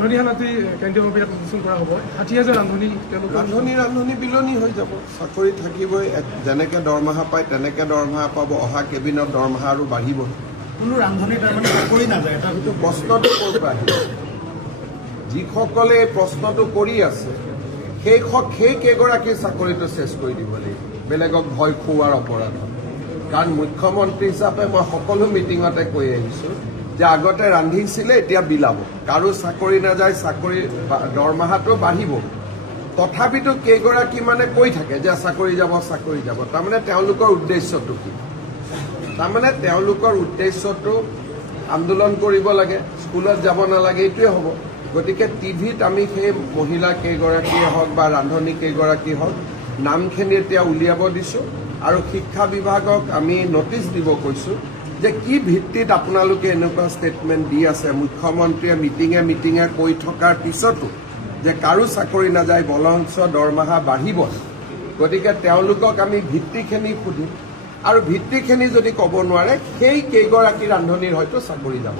ৰান্ধনী কেন্দ্ৰীয়ভাৱে প্ৰদৰ্শন কৰা হ'ব 60,000 ৰান্ধনী বিলনি হৈ যাব চাকৰি থাকিবই যেনেকৈ দৰমহা পায় তেনেকৈ দৰমহা পাব অহা কেবিনত দৰমহা আৰু বাঢ়িব কোনো ৰান্ধনী তাৰমানে চাকৰি নাযায় এটা কিন্তু প্ৰশ্নটো ক'ৰ পৰা আহিব যিসকলে এই প্ৰশ্নটো কৰি আছে সেই কেইগৰাকীৰ চাকৰিটো চেছ কৰি দিব লাগিব বেলেগক ভয় খুওৱাৰ অপৰাধত কাৰণ মুখ্যমন্ত্ৰী হিচাপে মই সকলো মিটিঙতে কৈ আহিছোঁ যে আগতে ৰান্ধিছিলে এতিয়া বিলাব কাৰো চাকৰি নাযায় চাকৰি দৰমহাটো বাঢ়িব তথাপিতো কেইগৰাকী মানে কৈ থাকে যে চাকৰি যাব তাৰমানে তেওঁলোকৰ উদ্দেশ্যটো কি তাৰমানে তেওঁলোকৰ উদ্দেশ্যটো আন্দোলন কৰিব লাগে স্কুলত যাব নালাগে এইটোৱে হ'ব গতিকে টিভিত আমি সেই মহিলা কেইগৰাকীয়ে হওক বা ৰান্ধনী কেইগৰাকী হওক নামখিনি এতিয়া উলিয়াব দিছোঁ আৰু শিক্ষা বিভাগক আমি নটিচ দিব কৈছোঁ যে কি ভিত্তিত আপোনালোকে এনেকুৱা ষ্টেটমেণ্ট দি আছে মুখ্যমন্ত্ৰীয়ে মিটিঙে কৈ থকাৰ পিছতো যে কাৰো চাকৰি নাযায় বৰঞ্চ দৰমহা বাঢ়িব গতিকে তেওঁলোকক আমি ভিত্তিখিনি সুধিম আৰু ভিত্তিখিনি যদি ক'ব নোৱাৰে সেই কেইগৰাকী ৰান্ধনীৰ হয়তো চাকৰি যাব